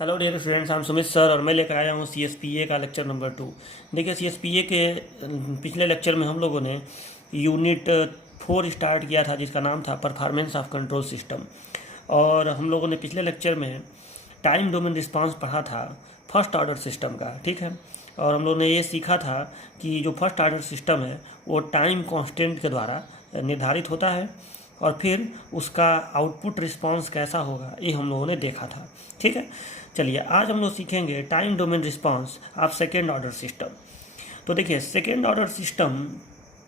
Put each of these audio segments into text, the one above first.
Hello dear students, I'm Sumit sir और मैं लेकर आया हूँ CSPA का लेक्चर नंबर 2। देखिए CSPA के पिछले लेक्चर में हम लोगों ने यूनिट 4 स्टार्ट किया था जिसका नाम था परफॉर्मेंस ऑफ कंट्रोल सिस्टम। और हम लोगों ने पिछले लेक्चर में टाइम डोमेन रिस्पांस पढ़ा था फर्स्ट ऑर्डर सिस्टम का, ठीक है। और हम लोगों ने ये सीखा था कि जो फर्स्ट ऑर्डर सिस्टम है वो टाइम कांस्टेंट के द्वारा निर्धारित होता है और फिर उसका आउटपुट रिस्पांस कैसा होगा ये हम लोगों ने देखा था, ठीक है। चलिए आज हम लोग सीखेंगे time domain response of second order system. तो देखिए सेकेंड ऑर्डर सिस्टम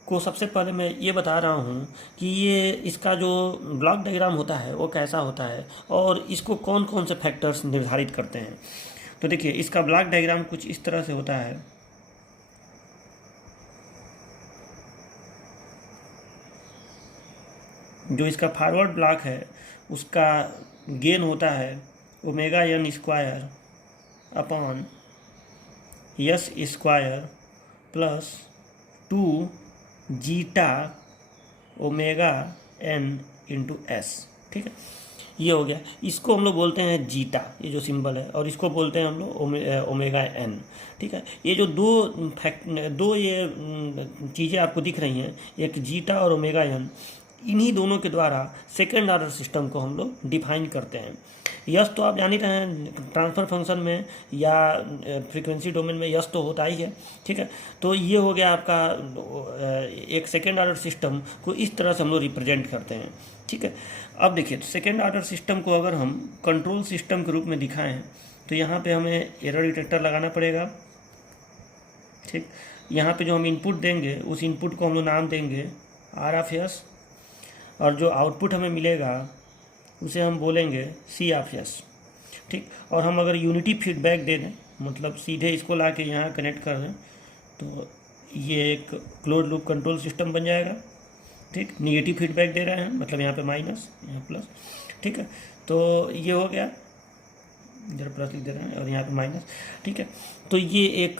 को सबसे पहले मैं ये बता रहा हूँ कि ये इसका जो ब्लॉक डायग्राम होता है वो कैसा होता है और इसको कौन कौन से फैक्टर्स निर्धारित करते हैं। तो देखिए इसका ब्लॉक डायग्राम कुछ इस तरह से होता है। जो इसका फॉरवर्ड ब्लॉक है उसका गेन होता है omega n square upon s square plus 2 zeta omega N into s, ठीक है। ये हो गया, इसको हम लोग बोलते हैं जीटा, ये जो सिंबल है, और इसको बोलते हैं हम लोग ओमेगा एन, ठीक है। ये जो दो ये चीज़ें आपको दिख रही हैं, एक जीटा और ओमेगा एन, इन्हीं दोनों के द्वारा सेकेंड ऑर्डर सिस्टम को हम लोग डिफाइन करते हैं। यस तो आप जान ही रहे हैं, ट्रांसफ़र फंक्शन में या फ्रीक्वेंसी डोमेन में यस तो होता ही है, ठीक है। तो ये हो गया आपका एक सेकेंड ऑर्डर सिस्टम को इस तरह से हम लोग रिप्रेजेंट करते हैं, ठीक है। अब देखिए सेकेंड ऑर्डर सिस्टम को अगर हम कंट्रोल सिस्टम के रूप में दिखाएं तो यहाँ पे हमें एरर डिटेक्टर लगाना पड़ेगा, ठीक। यहाँ पे जो हम इनपुट देंगे उस इनपुट को हम लोग नाम देंगे आर ऑफ एस, और जो आउटपुट हमें मिलेगा उसे हम बोलेंगे सी ऑफ एस, ठीक। और हम अगर यूनिटी फीडबैक दे दें, मतलब सीधे इसको ला के यहाँ कनेक्ट कर दें, तो ये एक क्लोज लूप कंट्रोल सिस्टम बन जाएगा, ठीक। निगेटिव फीडबैक दे रहे हैं मतलब यहाँ पे माइनस, यहाँ प्लस, ठीक है। तो ये हो गया, इधर प्लस लिख दे रहे हैं और यहाँ पे माइनस, ठीक है। तो ये एक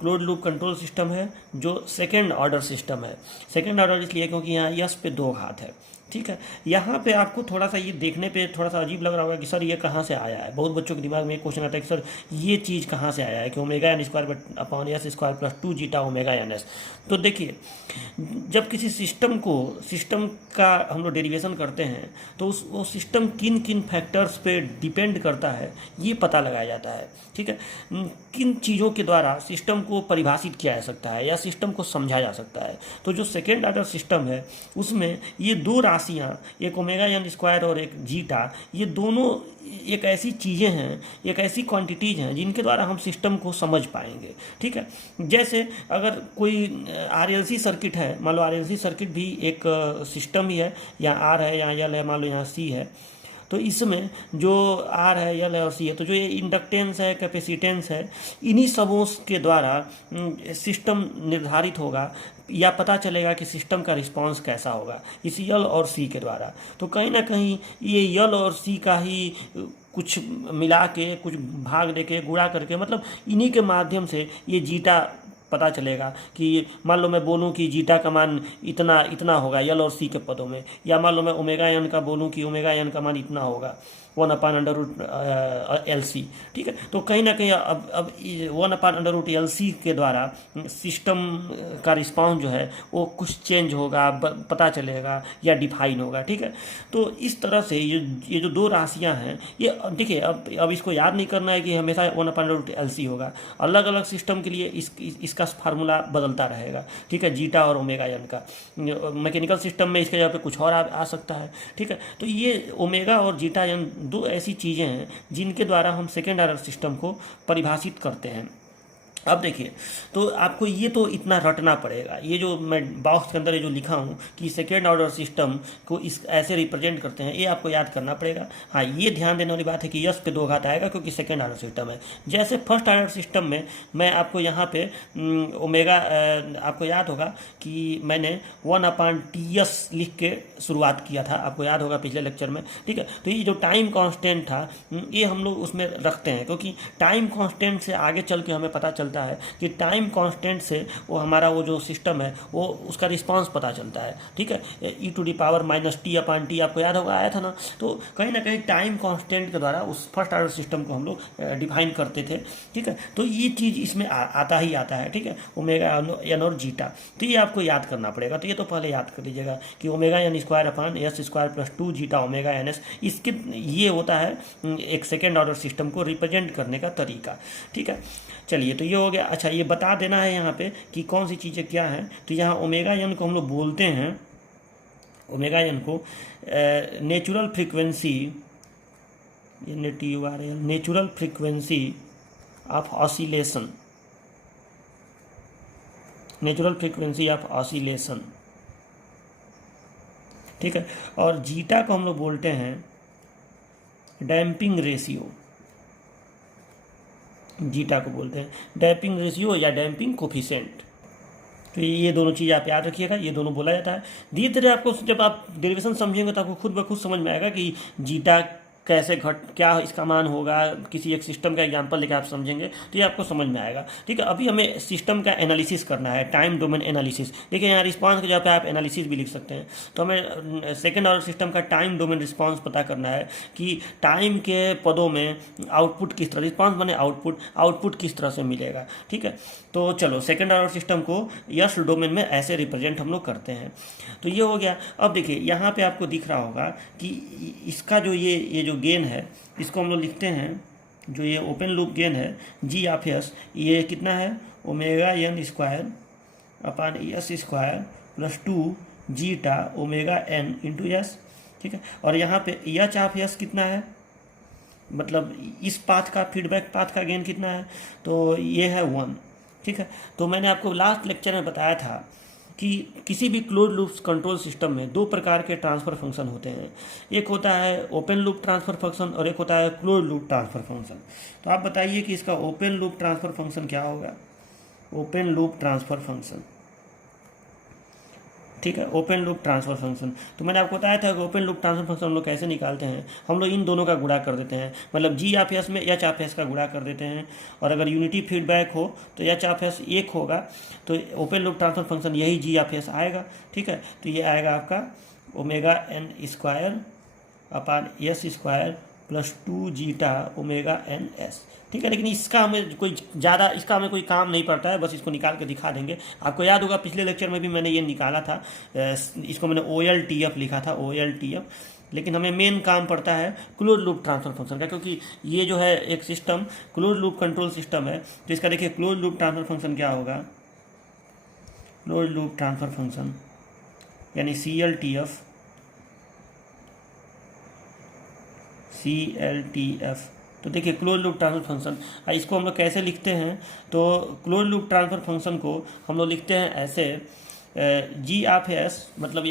क्लोज लूप कंट्रोल सिस्टम है जो सेकेंड ऑर्डर सिस्टम है। सेकेंड ऑर्डर इसलिए क्योंकि यहाँ यस पे 2 घात है, ठीक है। यहाँ पे आपको थोड़ा सा ये देखने पे थोड़ा सा अजीब लग रहा होगा कि सर ये कहाँ से आया है। बहुत बच्चों के दिमाग में एक क्वेश्चन आता है कि सर ये चीज़ कहाँ से आया है कि omega n square upon s square plus 2 zeta omega N s. तो देखिए जब किसी सिस्टम का हम लोग डेरिवेशन करते हैं तो वो सिस्टम किन किन फैक्टर्स पे डिपेंड करता है ये पता लगाया जाता है, ठीक है। किन चीज़ों के द्वारा सिस्टम को परिभाषित किया जा सकता है या सिस्टम को समझा जा सकता है। तो जो सेकेंड ऑर्डर सिस्टम है उसमें ये 2 राशियाँ, एक ओमेगा एन स्क्वायर और एक जीटा, ये दोनों एक ऐसी चीज़ें हैं, एक ऐसी क्वांटिटीज़ हैं जिनके द्वारा हम सिस्टम को समझ पाएंगे, ठीक है। जैसे अगर कोई RLC सर्किट है, मान लो RLC सर्किट भी एक सिस्टम ही है, यहाँ R है, यहाँ L है, मान लो यहाँ C है। तो इसमें जो R है, L है और C है, तो जो ये इंडक्टेंस है, कैपेसिटेंस है, इन्हीं सबों के द्वारा सिस्टम निर्धारित होगा या पता चलेगा कि सिस्टम का रिस्पांस कैसा होगा इस L और C के द्वारा। तो कहीं ना कहीं ये L और C का ही कुछ मिला के, कुछ भाग दे के, गुणा करके, मतलब इन्हीं के माध्यम से ये जीटा पता चलेगा कि मान लो मैं बोलूं कि जीटा का मान इतना इतना होगा एल और सी के पदों में, या मान लो मैं ओमेगा एन का बोलूं कि ओमेगा एन का मान इतना होगा 1/√LC, ठीक है। तो कहीं ना कहीं अब 1/√LC के द्वारा सिस्टम का रिस्पांस जो है वो कुछ चेंज होगा, पता चलेगा या डिफाइन होगा, ठीक है। तो इस तरह से ये जो 2 राशियां हैं, ये देखिए अब इसको याद नहीं करना है कि हमेशा 1/√LC होगा। अलग अलग सिस्टम के लिए इसका फार्मूला बदलता रहेगा, ठीक है, जीटा और ओमेगा एन का। मैकेनिकल सिस्टम में इसके जगह पे कुछ और आ सकता है, ठीक है। तो ये ओमेगा और जीटा एन 2 ऐसी चीज़ें हैं जिनके द्वारा हम सेकेंड ऑर्डर सिस्टम को परिभाषित करते हैं। अब देखिए तो आपको ये तो इतना रटना पड़ेगा, ये जो मैं बॉक्स के अंदर ये जो लिखा हूँ कि सेकेंड ऑर्डर सिस्टम को इस ऐसे रिप्रेजेंट करते हैं, ये आपको याद करना पड़ेगा। हाँ, ये ध्यान देने वाली बात है कि यस पे 2 घात आएगा क्योंकि सेकेंड ऑर्डर सिस्टम है। जैसे फर्स्ट ऑर्डर सिस्टम में मैं आपको यहाँ पे ओमेगा, आपको याद होगा कि मैंने 1/TS लिख के शुरुआत किया था, आपको याद होगा पिछले लेक्चर में, ठीक है। तो ये जो टाइम कॉन्स्टेंट था ये हम लोग उसमें रखते हैं क्योंकि टाइम कॉन्स्टेंट से आगे चल के हमें पता चलता चलता है कि टाइम कांस्टेंट से वो हमारा वो जो सिस्टम है वो उसका रिस्पांस पता चलता है, ठीक है। e⁻t/t आपको याद होगा आया था ना। तो कहीं ना कहीं टाइम कांस्टेंट के द्वारा उस फर्स्ट ऑर्डर सिस्टम को हम लोग डिफाइन करते थे, ठीक है। तो ये चीज़ इसमें आता ही आता है, ठीक है, ओमेगा एन और जीटा। तो ये आपको याद करना पड़ेगा। तो ये तो पहले याद कर लीजिएगा कि omega n square upon s square plus 2 zeta omega N s, इसके ये होता है एक सेकेंड ऑर्डर सिस्टम को रिप्रेजेंट करने का तरीका, ठीक है। चलिए, तो ये हो गया। अच्छा, ये बता देना है यहाँ पे कि कौन सी चीज़ें क्या हैं। तो यहाँ ओमेगा एन को हम लोग बोलते हैं, ओमेगा एन को natural frequency, natural frequency of oscillation, natural frequency of oscillation, ठीक है। और जीटा को हम लोग बोलते हैं डैम्पिंग रेशियो, जीटा को बोलते हैं डैम्पिंग रेशियो या डैम्पिंग कोफिशिएंट। तो ये दोनों चीज़ आप याद रखिएगा, ये दोनों बोला जाता है। धीरे धीरे आपको जब आप डेरिवेशन समझेंगे तो आपको खुद ब खुद समझ में आएगा कि जीटा कैसे क्या इसका मान होगा। किसी एक सिस्टम का एग्जांपल लेकर आप समझेंगे तो ये आपको समझ में आएगा, ठीक है। अभी हमें सिस्टम का एनालिसिस करना है, टाइम डोमेन एनालिसिस। देखिए यहाँ रिस्पांस की जगह पे आप एनालिसिस भी लिख सकते हैं। तो हमें सेकेंड ऑर्डर सिस्टम का टाइम डोमेन रिस्पांस पता करना है कि टाइम के पदों में आउटपुट किस तरह, रिस्पांस बने आउटपुट किस तरह से मिलेगा, ठीक है। तो चलो, सेकेंड ऑर्डर सिस्टम को यस डोमेन में ऐसे रिप्रेजेंट हम लोग करते हैं। तो ये हो गया। अब देखिए यहाँ पे आपको दिख रहा होगा कि इसका जो ये जो गेन है इसको हम लोग लिखते हैं, जो ये ओपन लूप गेन है जी ऑफ एस, ये कितना है omega n square upon s square plus 2 zeta omega N into s, ठीक है। और यहाँ पे एच ऑफ एस कितना है, मतलब इस पाथ का फीडबैक पाथ का गेन कितना है, तो ये है 1, ठीक है। तो मैंने आपको लास्ट लेक्चर में बताया था कि किसी भी क्लोज लूप कंट्रोल सिस्टम में दो प्रकार के ट्रांसफ़र फंक्शन होते हैं। एक होता है ओपन लूप ट्रांसफ़र फंक्शन और एक होता है क्लोज लूप ट्रांसफ़र फंक्शन। तो आप बताइए कि इसका ओपन लूप ट्रांसफ़र फंक्शन क्या होगा। ओपन लूप ट्रांसफ़र फंक्शन, ठीक है, ओपन लूप ट्रांसफर फंक्शन। तो मैंने आपको बताया था कि ओपन लूप ट्रांसफर फंक्शन हम लोग कैसे निकालते हैं। हम लोग इन दोनों का गुणा कर देते हैं, मतलब जी ऑफ एस में एच ऑफ एस का गुणा कर देते हैं। और अगर यूनिटी फीडबैक हो तो एच ऑफ एस 1 होगा, तो ओपन लूप ट्रांसफर फंक्शन यही जी ऑफ एस आएगा, ठीक है। तो ये आएगा आपका omega n square upon s square plus 2 zeta omega N s, ठीक है। लेकिन इसका हमें कोई काम नहीं पड़ता है, बस इसको निकाल के दिखा देंगे। आपको याद होगा पिछले लेक्चर में भी मैंने ये निकाला था, इसको मैंने OLTF लिखा था, OLTF। लेकिन हमें मेन काम पड़ता है क्लोज लूप ट्रांसफर फंक्शन का, क्योंकि ये जो है एक system close loop control system है। तो इसका देखिए क्लोज लूप ट्रांसफर फंक्शन क्या होगा, क्लोज लूप ट्रांसफर फंक्शन यानी CLTF। तो देखिए क्लोज लूप ट्रांसफर फंक्शन, इसको हम लोग कैसे लिखते हैं। तो क्लोज लूप ट्रांसफर फंक्शन को हम लोग लिखते हैं ऐसे, जी ऑफ एस मतलब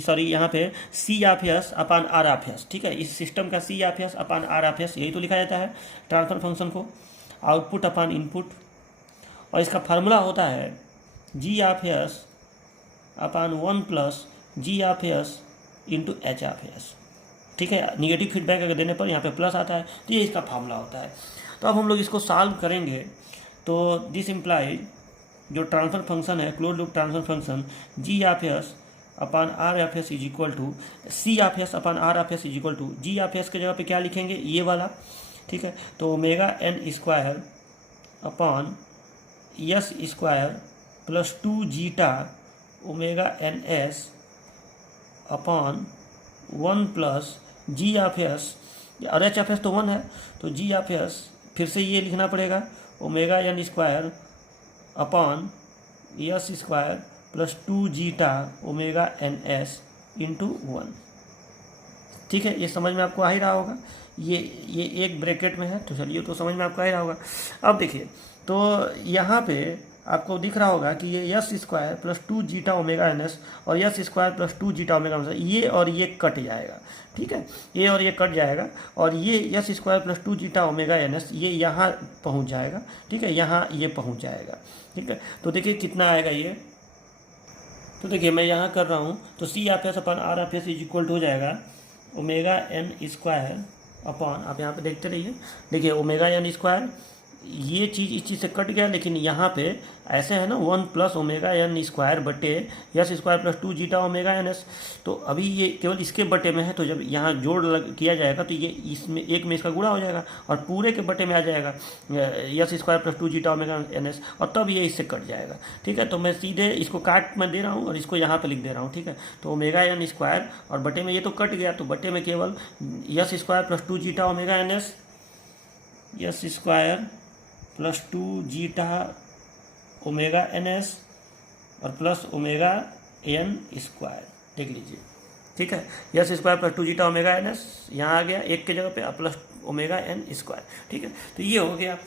सॉरी यहाँ पे C of S upon are of S, ठीक है। इस सिस्टम का C of S upon are of S यही तो लिखा जाता है ट्रांसफर फंक्शन को, आउटपुट अपान इनपुट। और इसका फार्मूला होता है G of S upon 1 plus ji of S into H of S, ठीक है। निगेटिव फीडबैक अगर देने पर यहाँ पे प्लस आता है, तो ये इसका फार्मूला होता है। तो अब हम लोग इसको सॉल्व करेंगे। तो दिस इम्प्लाइज जो ट्रांसफर फंक्शन है close loop transfer function g of S upon are of S is equal to c of S upon are of S is equal to g of s के जगह पे क्या लिखेंगे, ये वाला, ठीक है। तो omega n square upon s square plus 2 zeta omega N s upon 1 plus ji of s, और एच ऑफ एस तो 1 है, तो जी ऑफ एस फिर से ये लिखना पड़ेगा omega n square upon s square plus 2 zeta omega N s into 1, ठीक है। ये समझ में आपको आ ही रहा होगा, ये एक ब्रैकेट में है, तो चलिए तो समझ में आपको आ ही रहा होगा। अब देखिए, तो यहाँ पे आपको दिख रहा होगा कि ये S square plus 2 zeta omega N S और S square plus 2 zeta omega N S, ये और ये कट जाएगा, ठीक है। ये और ये कट जाएगा और ये S square plus 2 zeta omega N S ये यहाँ पहुँच जाएगा, ठीक है, यहाँ ये पहुँच जाएगा, ठीक है। तो देखिए कितना आएगा ये, तो देखिए मैं यहाँ कर रहा हूँ, तो C of S upon are of S is equal to हो जाएगा ओमेगा एन स्क्वायर अपान, आप यहाँ पे देखते रहिए, देखिए ओमेगा एन स्क्वायर ये चीज़ इस चीज़ से कट गया, लेकिन यहाँ पे ऐसे है ना 1 प्लस ओमेगा एन स्क्वायर बटे s square plus 2 zeta omega N s. तो अभी ये केवल इसके बटे में है, तो जब यहाँ जोड़ किया जाएगा तो ये इसमें एक में इसका गुणा हो जाएगा और पूरे के बटे में आ जाएगा s square plus 2 zeta omega N S, और तब ये इससे कट जाएगा। ठीक है, तो मैं सीधे इसको काट मैं दे रहा हूँ और इसको यहाँ पर लिख दे रहा हूँ। ठीक है, तो ओमेगा एन स्क्वायर और बटे में ये तो कट गया, तो बटे में केवल s square plus 2 zeta omega N s, s square plus 2 zeta omega N S और प्लस ओमेगा एन स्क्वायर, देख लीजिए। ठीक है, s square plus 2 zeta omega N s यहाँ आ गया एक के जगह पे, और प्लस ओमेगा एन स्क्वायर। ठीक है, तो ये हो गया।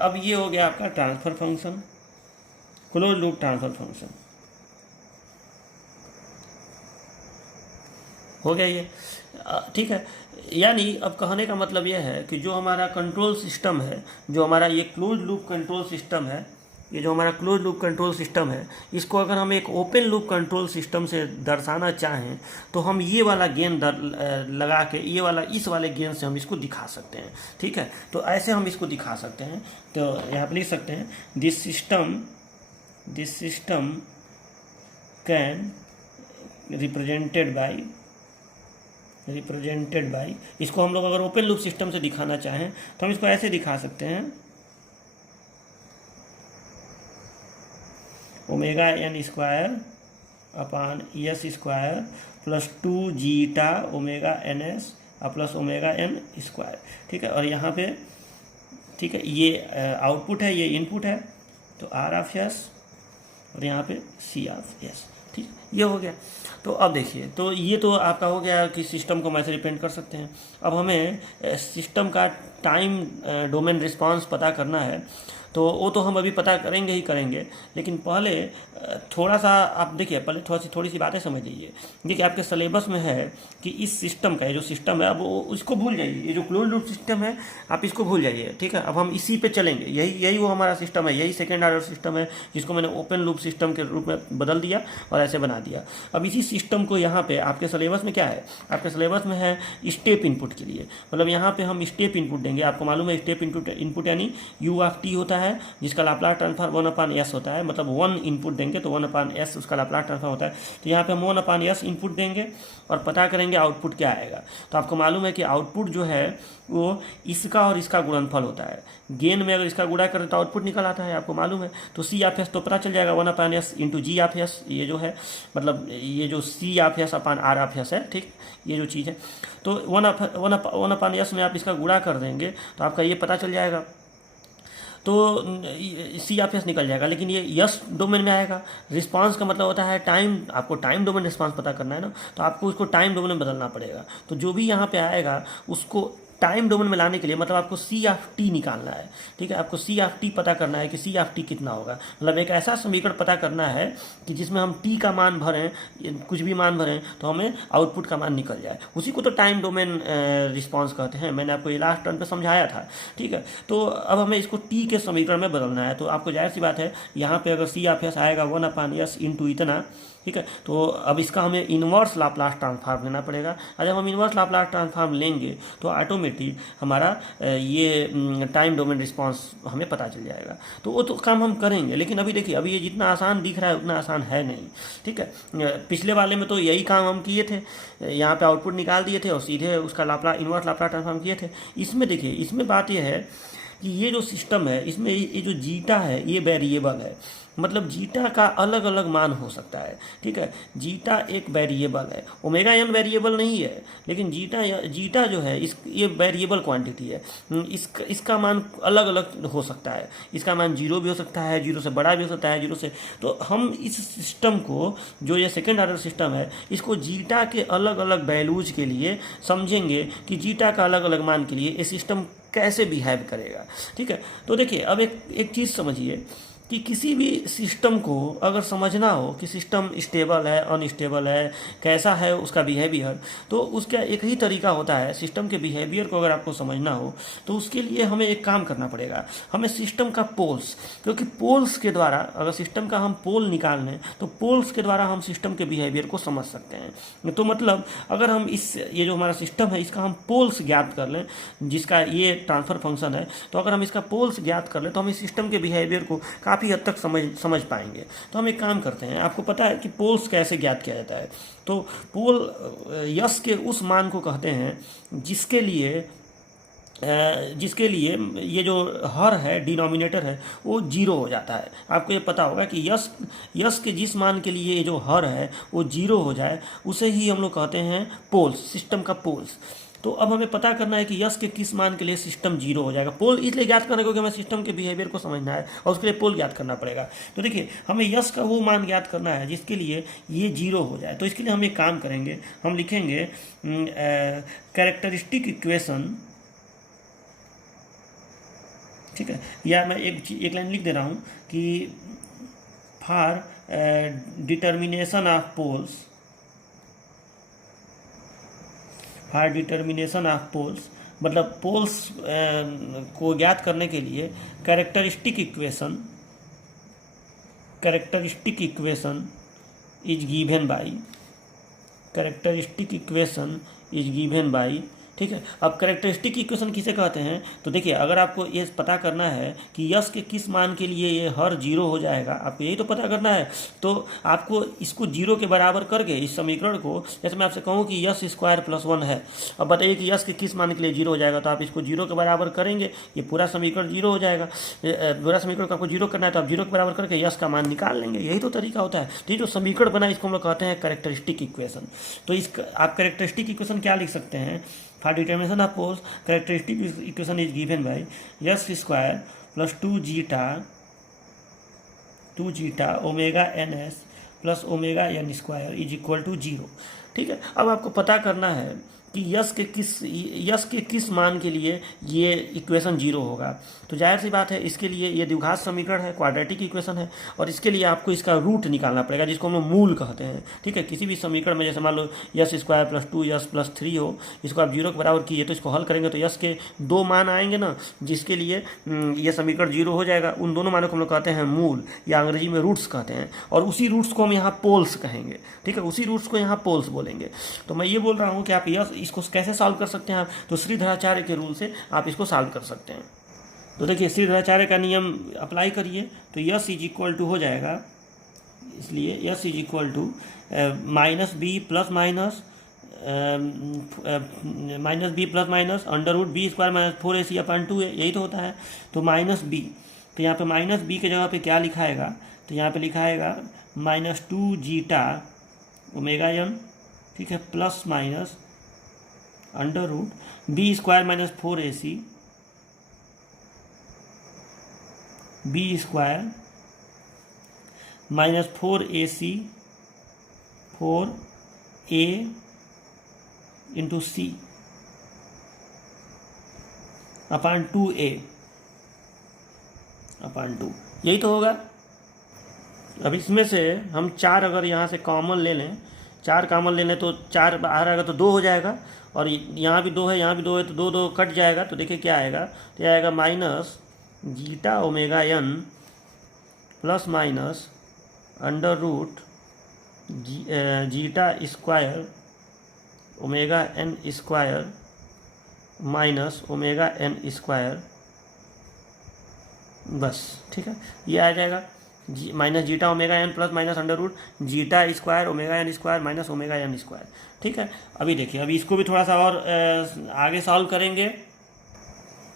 अब ये हो गया आपका transfer function, close loop transfer function हो गया ये। ठीक है, यानी अब कहने का मतलब यह है कि जो हमारा कंट्रोल सिस्टम है, जो हमारा ये क्लोज लूप कंट्रोल सिस्टम है, ये जो हमारा क्लोज लूप कंट्रोल सिस्टम है, इसको अगर हम एक ओपन लूप कंट्रोल सिस्टम से दर्शाना चाहें तो हम ये वाला गेन लगा के, ये वाला इस वाले गेन से हम इसको दिखा सकते हैं। ठीक है, तो ऐसे हम इसको दिखा सकते हैं। तो यहाँ पर लिख सकते हैं this system can represented by, इसको हम लोग अगर ओपन लूप सिस्टम से दिखाना चाहें तो हम इसको ऐसे दिखा सकते हैं, omega n square upon s square plus 2 zeta omega N S और प्लस ओमेगा एन स्क्वायर। ठीक है, और यहाँ पे ठीक है ये आउटपुट है, ये इनपुट है, तो आर ऑफ यस और यहाँ पे सी ऑफ यस। ठीक, ये हो गया। तो अब देखिए, तो ये तो आपका हो गया कि सिस्टम को हम ऐसे रिप्रेजेंट कर सकते हैं। अब हमें सिस्टम का टाइम डोमेन रिस्पांस पता करना है, तो वो तो हम अभी पता करेंगे ही करेंगे, लेकिन पहले थोड़ा सा आप देखिए, पहले थोड़ी सी बातें समझ लीजिए। देखिए आपके सिलेबस में है कि इस सिस्टम का, ये जो सिस्टम है, अब इसको भूल जाइए, ये जो क्लोज लूप सिस्टम है आप इसको भूल जाइए। ठीक है, अब हम इसी पे चलेंगे, यही वो हमारा सिस्टम है, यही सेकेंड ऑर्डर सिस्टम है जिसको मैंने ओपन लूप सिस्टम के रूप में बदल दिया और ऐसे बना दिया। अब इसी सिस्टम को यहाँ पे आपके सिलेबस में क्या है, आपके सिलेबस में है स्टेप इनपुट के लिए, मतलब यहाँ पे हम स्टेप इनपुट देंगे। आपको मालूम है स्टेप इनपुट यानी यू ऑफ टी होता है, जिसका लाप्लास ट्रांसफॉर्म 1/s होता है, मतलब 1 इनपुट देंगे तो 1/s उसका लाप्लास ट्रांसफॉर्म होता है। तो यहाँ पे हम 1/s इनपुट देंगे और पता करेंगे आउटपुट क्या आएगा। तो आपको मालूम है कि आउटपुट जो है वो इसका और इसका गुणनफल होता है। गेन में अगर इसका गुणा करें तो आउटपुट निकल आता है, आपको मालूम है। तो सी ऑफ एस तो पता चल जाएगा 1/s into ji of S, ये जो है मतलब ये जो C of S upon are of S है। ठीक, ये जो चीज़ है, तो 1/s में आप इसका गुणा कर देंगे तो आपका ये पता चल जाएगा, तो सी ऑफ एस निकल जाएगा। लेकिन ये यस डोमेन में आएगा। रिस्पांस का मतलब होता है टाइम, आपको टाइम डोमेन रिस्पांस पता करना है ना, तो आपको उसको टाइम डोमेन में बदलना पड़ेगा। तो जो भी यहाँ पे आएगा उसको टाइम डोमेन में लाने के लिए मतलब आपको सी ऑफ टी निकालना है। ठीक है, आपको सी ऑफ टी पता करना है कि सी ऑफ टी कितना होगा, मतलब एक ऐसा समीकरण पता करना है कि जिसमें हम टी का मान भरें, कुछ भी मान भरें तो हमें आउटपुट का मान निकल जाए। उसी को तो टाइम डोमेन रिस्पांस कहते हैं। मैंने आपको ये लास्ट टर्न पे समझाया था। ठीक है, तो अब हमें इसको टी के समीकरण में बदलना है। तो आपको जाहिर सी बात है, यहाँ पर अगर सी ऑफ एस आएगा 1/s इंटू इतना, ठीक है, तो अब इसका हमें इन्वर्स लाप्लास ट्रांसफॉर्म लेना पड़ेगा। और जब हम इन्वर्स लाप्लास ट्रांसफॉर्म लेंगे तो ऑटोमेटिक हमारा ये टाइम डोमेन रिस्पांस हमें पता चल जाएगा। तो वो तो काम हम करेंगे, लेकिन अभी देखिए, अभी ये जितना आसान दिख रहा है उतना आसान है नहीं। ठीक है, पिछले वाले में तो यही काम हम किए थे, यहाँ पे आउटपुट निकाल दिए थे और सीधे उसका इन्वर्स लाप्लास ट्रांसफॉर्म किए थे। इसमें देखिए, इसमें बात यह है कि ये जो सिस्टम है, इसमें ये जो जीटा है ये वेरिएबल है, मतलब जीटा का अलग अलग मान हो सकता है। ठीक है, जीटा एक वेरिएबल है, ओमेगा एन वेरिएबल नहीं है, लेकिन जीटा जो है ये वेरिएबल क्वांटिटी है। इसका मान अलग अलग हो सकता है। इसका मान 0 भी हो सकता है, 0 से बड़ा भी हो सकता है, 0 से। तो हम इस सिस्टम को, जो ये सेकेंड ऑर्डर सिस्टम है, इसको जीटा के अलग अलग वैल्यूज के लिए समझेंगे कि जीटा का अलग अलग मान के लिए ये सिस्टम कैसे बिहेव करेगा। ठीक है, तो देखिए अब एक चीज़ समझिए कि किसी भी सिस्टम को अगर समझना हो कि सिस्टम स्टेबल है अनस्टेबल है, कैसा है उसका बिहेवियर, तो उसका एक ही तरीका होता है। सिस्टम के बिहेवियर को अगर आपको समझना हो तो उसके लिए हमें एक काम करना पड़ेगा, हमें सिस्टम का पोल्स, क्योंकि पोल्स के द्वारा अगर सिस्टम का हम पोल निकाल लें तो पोल्स के द्वारा हम सिस्टम के बिहेवियर को समझ सकते हैं। तो मतलब अगर हम ये जो हमारा सिस्टम है इसका हम पोल्स ज्ञात कर लें, जिसका ये ट्रांसफ़र फंक्शन है, तो अगर हम इसका पोल्स ज्ञात कर लें तो हम इस सिस्टम के बिहेवियर को काफ़ी हद तक समझ पाएंगे। तो हम एक काम करते हैं, आपको पता है कि पोल्स कैसे ज्ञात किया जाता है। तो पोल यस के उस मान को कहते हैं जिसके लिए ये जो हर है, डिनोमिनेटर है, वो जीरो हो जाता है। आपको ये पता होगा कि यस के जिस मान के लिए ये जो हर है वो जीरो हो जाए उसे ही हम लोग कहते हैं पोल्स, सिस्टम का पोल्स। तो अब हमें पता करना है कि यस के किस मान के लिए सिस्टम जीरो हो जाएगा। पोल इसलिए ज्ञात करना है क्योंकि हमें सिस्टम के बिहेवियर को समझना है और उसके लिए पोल ज्ञात करना पड़ेगा। तो देखिए, हमें यस का वो मान ज्ञात करना है जिसके लिए ये जीरो हो जाए। तो इसके लिए हम एक काम करेंगे, हम लिखेंगे कैरेक्टरिस्टिक इक्वेशन, ठीक है, या मैं एक लाइन लिख दे रहा हूँ कि for determination of poles, for determination of poles मतलब पोल्स को ज्ञात करने के लिए characteristic equation is given by, characteristic equation is given by, ठीक है। अब कैरेक्टरिस्टिक इक्वेशन किसे कहते हैं, तो देखिए, अगर आपको ये पता करना है कि यस के किस मान के लिए ये हर जीरो हो जाएगा, आपको यही तो पता करना है, तो आपको इसको जीरो के बराबर करके इस समीकरण को, जैसे मैं आपसे कहूँ कि यस स्क्वायर प्लस 1 है, अब बताइए कि यस के किस मान के लिए जीरो हो जाएगा, तो आप इसको जीरो के बराबर करेंगे, ये पूरा समीकरण जीरो हो जाएगा। पूरा समीकरण को आपको जीरो करना है तो आप जीरो के बराबर करके यस का मान निकाल लेंगे, यही तो तरीका होता है। तो ये जो समीकरण बना इसको हम लोग कहते हैं कैरेक्टरिस्टिक इक्वेशन। तो आप कैरेक्टरिस्टिक इक्वेशन क्या लिख सकते हैं, for determination of poles characteristic equation is given by s square plus 2 zeta omega N s plus omega n square is equal to zero, ठीक है। अब आपको पता करना है कि यस के किस मान के लिए ये इक्वेशन जीरो होगा। तो जाहिर सी बात है, इसके लिए ये द्विघात समीकरण है, क्वाड्रेटिक इक्वेशन है, और इसके लिए आपको इसका रूट निकालना पड़ेगा, जिसको हम लोग मूल कहते हैं, ठीक है। किसी भी समीकरण में जैसे मान लो S square plus 2 S plus 3 हो, इसको आप जीरो के बराबर किए तो इसको हल करेंगे तो यस के दो मान आएंगे ना, जिसके लिए ये समीकरण जीरो हो जाएगा। उन दोनों मानों को हम लोग कहते हैं मूल, या अंग्रेजी में रूट्स कहते हैं, और उसी रूट्स को हम यहाँ पोल्स कहेंगे, ठीक है। उसी रूट्स को यहाँ पोल्स बोलेंगे। तो मैं ये बोल रहा हूँ कि आप इसको कैसे सॉल्व कर सकते हैं, तो श्रीधराचार्य के रूल से आप इसको सॉल्व कर सकते हैं। तो देखिए, श्रीधराचार्य का नियम अप्लाई करिए तो यस इज इक्वल टू हो जाएगा, इसलिए s is equal to minus b plus minus under root B square minus 4ac upon 2 है, यही तो होता है। तो माइनस बी, तो यहाँ पे माइनस बी के जगह पे क्या लिखाएगा, तो यहाँ पे लिखाएगा माइनस 2 जीटा ओमेगा एन, ठीक है, plus minus under root B square minus 4ac B square minus 4ac 4a into C upon 2a upon 2, यही तो होगा। अब इसमें से हम 4 अगर यहाँ से कॉमन ले लें, 4 कॉमन ले लें तो 4 बाहर आएगा तो 2 हो जाएगा, और यहाँ भी 2 है, यहाँ भी 2 है, तो 2 2 कट जाएगा। तो देखिए क्या आएगा, तो यह आएगा minus zeta omega N plus minus under root zeta square omega n square minus omega n square, बस, ठीक है। ये आ जाएगा minus zeta omega N plus minus under root zeta square omega n square minus omega n square, ठीक है। अभी देखिए, अभी इसको भी थोड़ा सा और आगे सॉल्व करेंगे।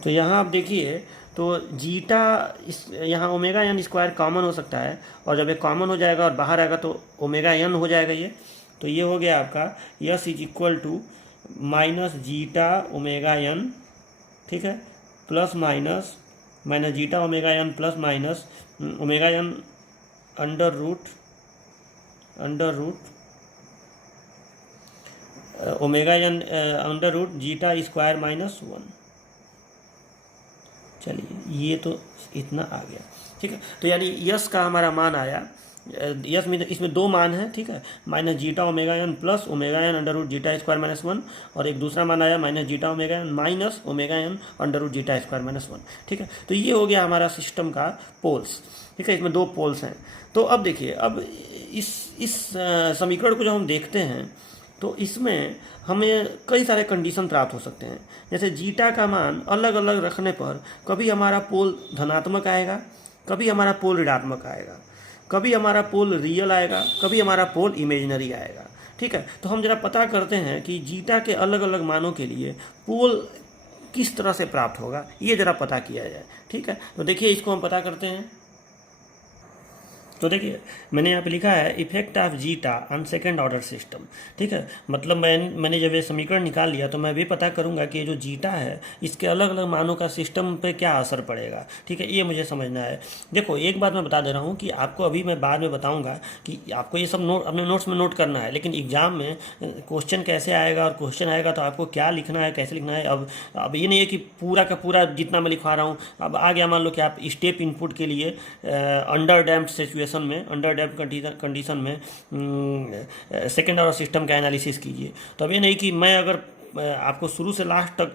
तो यहाँ आप देखिए, तो जीटा यहाँ ओमेगा एन स्क्वायर कॉमन हो सकता है, और जब ये कॉमन हो जाएगा और बाहर आएगा तो ओमेगा एन हो जाएगा ये। तो ये हो गया आपका s is equal to minus zeta omega N, ठीक है, plus minus zeta omega N plus minus omega N under root omega N under root zeta square minus 1, चलिए ये तो इतना आ गया, ठीक है। तो यानी यस का हमारा मान आया, यस में इसमें दो मान है, ठीक है, minus zeta omega N plus omega N under root zeta square minus 1, और एक दूसरा मान आया minus zeta omega n minus omega N under root zeta square minus 1, ठीक है। तो ये हो गया हमारा सिस्टम का पोल्स, ठीक है, इसमें दो पोल्स हैं। तो अब देखिए, अब इस समीकरण को जब हम देखते हैं तो इसमें हमें कई सारे कंडीशन प्राप्त हो सकते हैं। जैसे जीटा का मान अलग अलग रखने पर कभी हमारा पोल धनात्मक आएगा, कभी हमारा पोल ऋणात्मक आएगा, कभी हमारा पोल रियल आएगा, कभी हमारा पोल इमेजिनरी आएगा, ठीक है। तो हम जरा पता करते हैं कि जीटा के अलग अलग मानों के लिए पोल किस तरह से प्राप्त होगा, ये जरा पता किया जाए, ठीक है। तो देखिए इसको हम पता करते हैं। तो देखिए मैंने यहाँ पे लिखा है effect of zeta on second order system, ठीक है। मतलब मैंने जब ये समीकरण निकाल लिया तो मैं भी पता करूँगा कि ये जो जीटा है इसके अलग अलग मानों का सिस्टम पे क्या असर पड़ेगा, ठीक है, ये मुझे समझना है। देखो एक बात मैं बता दे रहा हूँ कि आपको अभी मैं बाद में बताऊँगा कि आपको ये सब नोट अपने नोट्स में नोट करना है, लेकिन एग्जाम में क्वेश्चन कैसे आएगा और क्वेश्चन आएगा तो आपको क्या लिखना है, कैसे लिखना है। अब ये नहीं है कि पूरा का पूरा जितना मैं लिखवा रहा हूँ अब आ गया, मान लो कि आप स्टेप इनपुट के लिए अंडर डैम्प्ड सिचुएशन में, अंडर डैम्प्ड कंडीशन में सेकेंड ऑर्डर सिस्टम का एनालिसिस कीजिए। तो अब ये नहीं कि मैं अगर आपको शुरू से लास्ट तक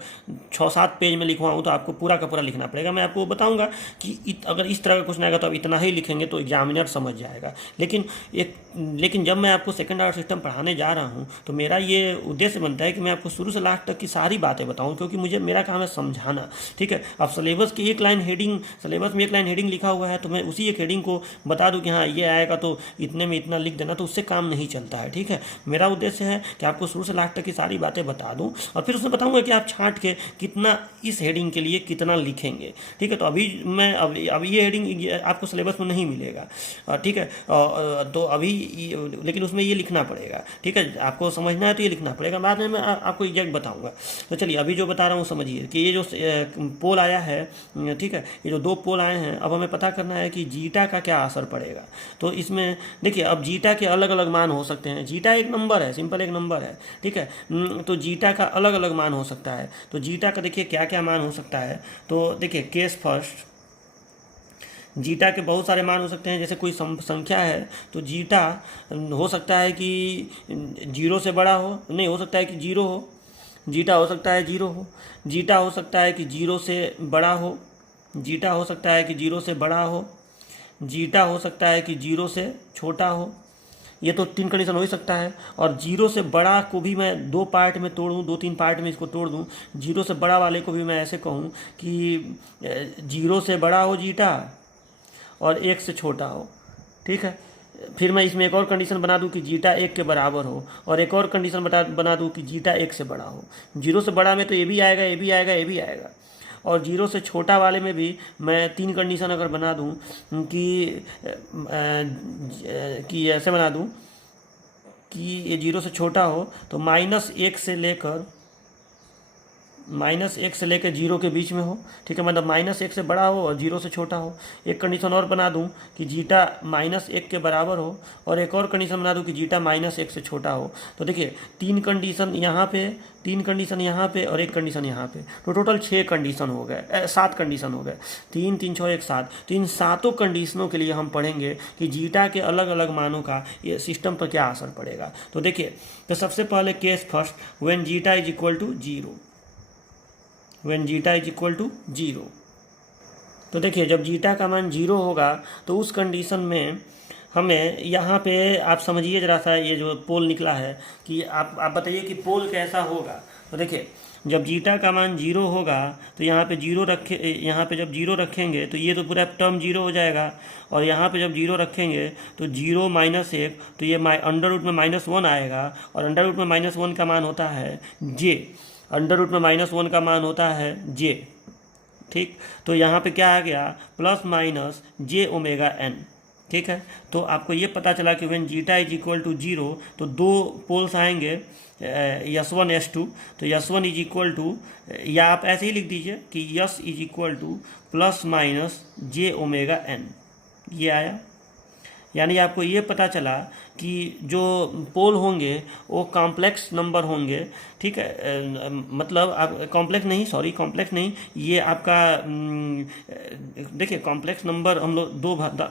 6-7 पेज में लिखवाऊँ तो आपको पूरा का पूरा लिखना पड़ेगा। मैं आपको बताऊंगा कि अगर इस तरह का क्वेश्चन आएगा तो आप इतना ही लिखेंगे तो एग्जामिनर समझ जाएगा। लेकिन जब मैं आपको सेकंड ऑर्डर सिस्टम पढ़ाने जा रहा हूँ तो मेरा ये उद्देश्य बनता है कि मैं आपको शुरू से लास्ट तक की सारी बातें बताऊँ, क्योंकि मेरा काम है समझाना, ठीक है। अब सिलेबस की सिलेबस में एक लाइन हेडिंग लिखा हुआ है तो मैं उसी एक हेडिंग को बता दूँ कि हाँ ये आएगा तो इतने में इतना लिख देना, तो उससे काम नहीं चलता है, ठीक है। मेरा उद्देश्य है कि आपको शुरू से लास्ट तक की सारी बातें बता दूँ और फिर उसमें बताऊंगा कि आप छांट के कितना इस हेडिंग के लिए कितना लिखेंगे, ठीक है। तो अभी ये हेडिंग आपको सिलेबस में नहीं मिलेगा, ठीक है। तो अभी लेकिन उसमें ये लिखना पड़ेगा, ठीक है। आपको समझना है तो ये लिखना पड़ेगा, बाद में मैं आपको एग्जैक्ट बताऊंगा। तो चलिए अभी जो बता रहा हूँ समझिए कि ये जो पोल आया है, ठीक है, ये जो दो पोल आए हैं, अब हमें पता करना है कि जीटा का क्या असर पड़ेगा। तो इसमें देखिए अब जीटा के अलग अलग मान हो सकते हैं। जीटा एक नंबर है, सिंपल एक नंबर है, ठीक है। तो जीटा का अलग अलग मान हो सकता है। तो जीटा का देखिए क्या क्या मान हो सकता है। तो देखिए केस फर्स्ट, जीटा के बहुत सारे मान हो सकते हैं। जैसे कोई संख्या है तो जीटा हो सकता है कि 0 से बड़ा हो, नहीं हो सकता है कि 0 हो, जीटा हो सकता है 0 हो, जीटा हो सकता है कि 0 से बड़ा हो, जीटा हो सकता है कि 0 से बड़ा हो, जीटा हो सकता है कि 0 से छोटा हो। ये तो 3 कंडीशन हो ही सकता है। और 0 से बड़ा को भी मैं 2 पार्ट में तोड़ूँ, 2-3 पार्ट में इसको तोड़ दूँ। 0 से बड़ा वाले को भी मैं ऐसे कहूँ कि 0 से बड़ा हो जीटा और 1 से छोटा हो, ठीक है। फिर मैं इसमें एक और कंडीशन बना दूँ कि जीटा 1 के बराबर हो, और एक और कंडीशन बना दूँ कि जीटा 1 से बड़ा हो। 0 से बड़ा में तो ये भी आएगा, ये भी आएगा, ये भी आएगा। और 0 से छोटा वाले में भी मैं 3 कंडीशन अगर बना दूं कि ऐसे बना दूं कि ये 0 से छोटा हो तो -1 से लेकर 0 के बीच में हो, ठीक है। मतलब -1 से बड़ा हो और 0 से छोटा हो। एक कंडीशन और बना दूं कि जीटा -1 के बराबर हो, और एक और कंडीशन बना दूं कि जीटा -1 से छोटा हो। तो देखिए 3 कंडीशन यहाँ पे, 3 कंडीशन यहाँ पे और 1 कंडीशन यहाँ पे, तो टोटल 6 कंडीशन हो गए, 7 कंडीशन हो गए। 3 3 6 1 7। तो इन 7 कंडीशनों के लिए हम पढ़ेंगे कि जीटा के अलग अलग मानों का ये सिस्टम पर क्या असर पड़ेगा। तो देखिए, तो सबसे पहले case first, when zeta is equal to 0, when zeta is equal to 0। तो देखिए जब जीटा का मान 0 होगा तो उस कंडीशन में हमें यहाँ पे आप समझिए जरा सा, ये जो पोल निकला है कि आप बताइए कि पोल कैसा होगा। तो देखिए जब जीटा का मान 0 होगा तो यहाँ पे जब 0 रखेंगे तो ये तो पूरा टर्म 0 हो जाएगा, और यहाँ पे जब 0 रखेंगे तो 0 -1 तो ये अंडर रूट में -1 आएगा, और अंडर रूट में -1 का मान होता है j, अंडर रूट में -1 का मान होता है j, ठीक। तो यहाँ पे क्या आ गया, +- j⍵n, ठीक है। तो आपको ये पता चला कि when zeta is equal to 0 तो 2 पोल्स आएंगे S1 S2। तो S1 इज इक्वल टू, या आप ऐसे ही लिख दीजिए कि S is equal to +- j⍵n, ये आया। यानी आपको ये पता चला कि जो पोल होंगे वो कॉम्प्लेक्स नंबर होंगे, ठीक है। मतलब आप कॉम्प्लेक्स नहीं, ये आपका देखिए कॉम्प्लेक्स नंबर हम लोग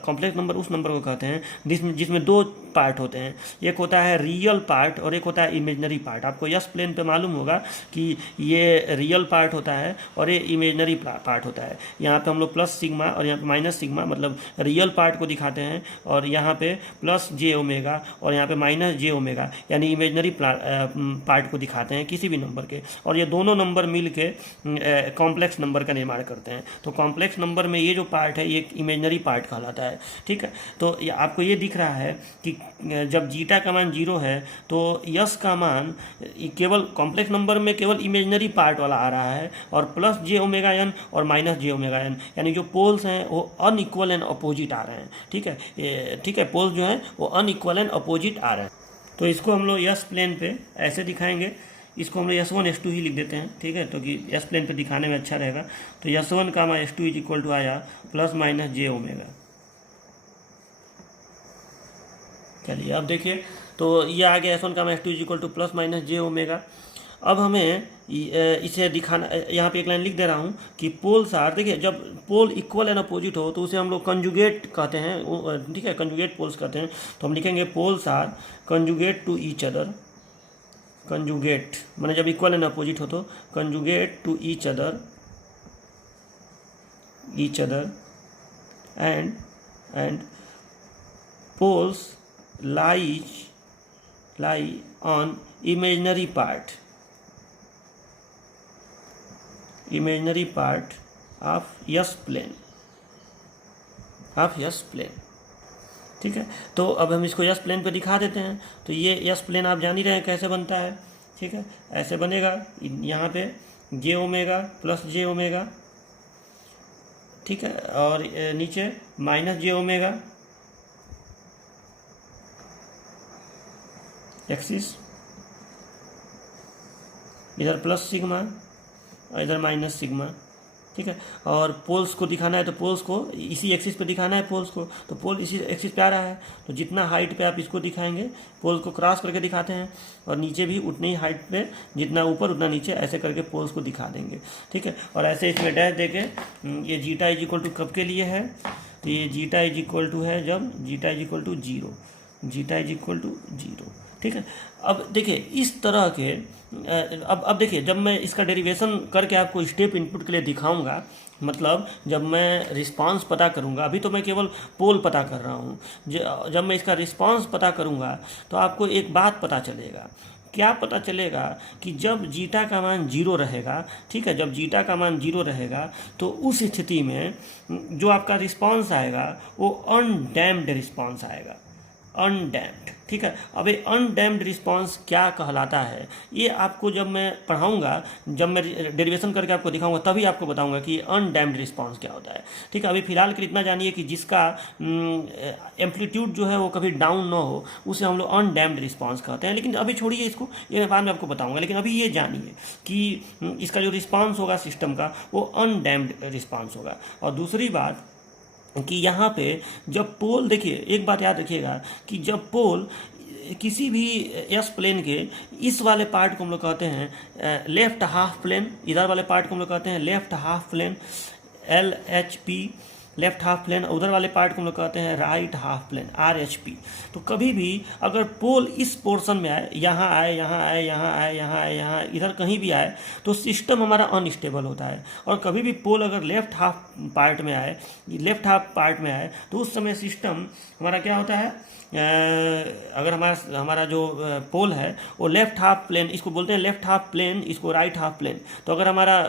कॉम्प्लेक्स नंबर उस नंबर को कहते हैं जिसमें दो पार्ट होते हैं, एक होता है रियल पार्ट और एक होता है इमेजनरी पार्ट। आपको यस प्लेन पे मालूम होगा कि ये रियल पार्ट होता है और ये इमेजनरी पार्ट होता है। यहाँ पे हम लोग प्लस सिग्मा और यहाँ पे माइनस सिग्मा मतलब रियल पार्ट को दिखाते हैं, और यहाँ पे प्लस जे ओमेगा और यहाँ पे माइनस जे ओमेगा यानी इमेजनरी पार्ट को दिखाते हैं किसी भी नंबर के, और ये दोनों नंबर मिल के कॉम्प्लेक्स नंबर का निर्माण करते हैं। तो कॉम्प्लेक्स नंबर में ये जो पार्ट है ये इमेजनरी पार्ट कहलाता है, ठीक है। तो आपको ये दिख रहा है कि जब जीटा का मान 0 है तो यस का मान केवल कॉम्प्लेक्स नंबर में केवल इमेजनरी पार्ट वाला आ रहा है, और प्लस जे ओमेगा एन और माइनस जे ओमेगा एन यानी जो पोल्स हैं वो अनइक्वल एंड अपोजिट आ रहे हैं, ठीक है। पोल्स जो हैं वो अनइक्वल एंड अपोजिट आ रहे हैं। तो इसको हम लोग यस प्लेन पे ऐसे दिखाएंगे, इसको हम लोग S1 S2 ही लिख देते हैं, ठीक है, तो कि यस प्लेन पे दिखाने में अच्छा रहेगा। तो S1 का S2 इज इक्वल टू आया प्लस माइनस जे ओमेगा। चलिए अब देखिए, तो ये आ गया S1 का S2 is equal two plus minus J omega. अब हमें इसे दिखाना, यहाँ पे एक लाइन लिख दे रहा हूँ कि पोल्स आर, देखिए जब पोल इक्वल एंड अपोजिट हो तो उसे हम लोग कंजुगेट कहते हैं, ठीक है, कंजुगेट पोल्स कहते हैं। तो हम लिखेंगे poles are conjugate to each other, conjugate माने जब इक्वल एंड अपोजिट हो तो conjugate to each other and poles lie on imaginary part of S plane, ठीक है। तो अब हम इसको S प्लेन पे दिखा देते हैं। तो ये S प्लेन आप जान ही रहे हैं कैसे बनता है, ठीक है। ऐसे बनेगा, यहाँ पे जे ओमेगा प्लस जे ओमेगा, ठीक है, और नीचे माइनस जे ओमेगा एक्सिस, इधर प्लस सिग्मा और इधर माइनस सिग्मा, ठीक है। और पोल्स को दिखाना है तो पोल्स को इसी एक्सिस पे दिखाना है पोल्स को, तो पोल इसी एक्सिस पे आ रहा है, तो जितना हाइट पे आप इसको दिखाएंगे पोल्स को क्रॉस करके दिखाते हैं, और नीचे भी उतनी ही हाइट पे जितना ऊपर उतना नीचे ऐसे करके पोल्स को दिखा देंगे, ठीक है। और ऐसे इसमें डैश देके ये जीटा इज इक्वल टू कब के लिए है, तो ये जीटा इज इक्वल टू है जब जीटा इज इक्वल टू 0, ठीक है। अब देखिए इस तरह के अब देखिए जब मैं इसका डेरिवेशन करके आपको स्टेप इनपुट के लिए दिखाऊंगा, मतलब जब मैं रिस्पांस पता करूंगा, अभी तो मैं केवल पोल पता कर रहा हूं, जब मैं इसका रिस्पांस पता करूंगा तो आपको एक बात पता चलेगा। क्या पता चलेगा कि जब जीटा का मान 0 रहेगा, ठीक है, जब जीटा का मान 0 रहेगा तो उस स्थिति में जो आपका रिस्पांस आएगा वो अनडैम्प्ड रिस्पांस आएगा, अनडैम्प्ड, ठीक है। अब ये अनडैम्प्ड रिस्पांस क्या कहलाता है ये आपको जब मैं पढ़ाऊंगा, जब मैं डेरिवेशन करके आपको दिखाऊंगा तभी आपको बताऊंगा कि अनडैम्प्ड रिस्पांस क्या होता है, ठीक है। अभी फिलहाल के इतना जानिए कि जिसका एम्पलीट्यूड जो है वो कभी डाउन ना हो उसे हम लोग अनडैम्प्ड रिस्पांस कहते हैं। लेकिन अभी छोड़िए इसको, ये बाद में आपको बताऊंगा, लेकिन अभी ये जानिए कि इसका जो रिस्पांस होगा सिस्टम का वो अनडैम्प्ड रिस्पांस होगा। और दूसरी बात कि यहाँ पे जब पोल, देखिए एक बात याद रखिएगा कि जब पोल किसी भी एस प्लेन के इस वाले पार्ट को हम लोग कहते हैं लेफ्ट हाफ प्लेन, इधर वाले पार्ट को हम लोग कहते हैं left half plane LHP, left half plane, उधर वाले पार्ट को हम लोग कहते हैं राइट हाफ प्लेन RHP। तो कभी भी अगर पोल इस पोर्शन में आए, यहाँ आए, यहाँ आए, यहाँ आए, यहाँ आए, यहाँ इधर कहीं भी आए तो सिस्टम हमारा अनस्टेबल होता है। और कभी भी पोल अगर लेफ्ट हाफ पार्ट में आए तो उस समय सिस्टम हमारा क्या होता है, अगर हमारा जो पोल है वो लेफ्ट हाफ प्लेन, इसको बोलते हैं लेफ्ट हाफ प्लेन, इसको राइट हाफ प्लेन। तो अगर हमारा